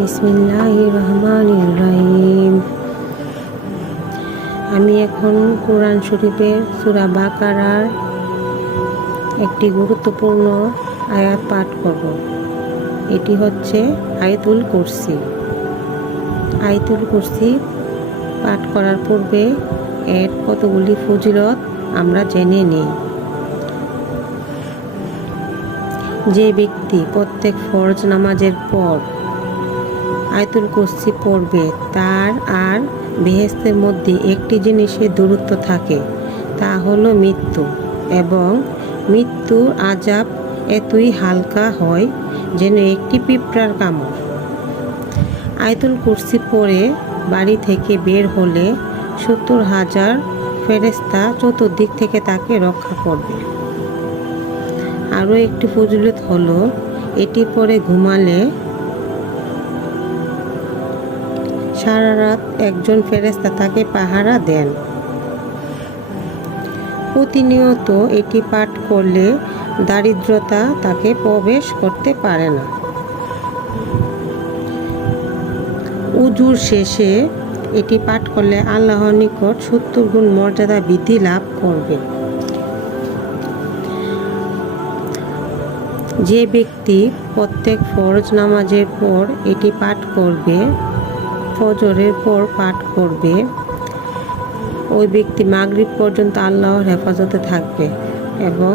বিসমিল্লাহির রহমানির রহিম। আমি এখন কোরআন শরীফের সূরা বাকারার একটি গুরুত্বপূর্ণ আয়াত পাঠ করব। এটি হচ্ছে আয়াতুল কুরসি। আয়াতুল কুরসি পাঠ করার পূর্বে এর কতগুলি ফজিলত আমরা জেনে নিই। যে ব্যক্তি প্রত্যেক ফরজ নামাজের পর আয়াতুল কুরসি পড়বে তার আর বেহেশতের মধ্যে একটি জিনিসের দূরত্ব থাকে, তা হলো মৃত্যু, এবং মৃত্যুর আযাব এতই হালকা হয় যেন একটি পিঁপড়ার কামড়। আয়াতুল কুরসি পড়ে বাড়ি থেকে বের হলে 70,000 ফেরেশতা চতুর্দিক থেকে তাকে রক্ষা করবে। আরও একটি ফজিলত হলো এটি পরে ঘুমালে সারা রাত একজন ফেরেশতা তাকে পাহারা দেন। প্রতিনিয়ত এটি পাঠ করলে দারিদ্রতা তাকে প্রবেশ করতে পারে না। উজুর শেষে এটি পাঠ করলে আল্লাহর নিকট 70 গুণ মর্যাদা বৃদ্ধি লাভ করবে। যে ব্যক্তি প্রত্যেক ফরজ নামাজের পর এটি পাঠ করবে, ফজরের পর পাঠ করবে, ওই ব্যক্তি মাগরিব পর্যন্ত আল্লাহর হেফাজতে থাকবে এবং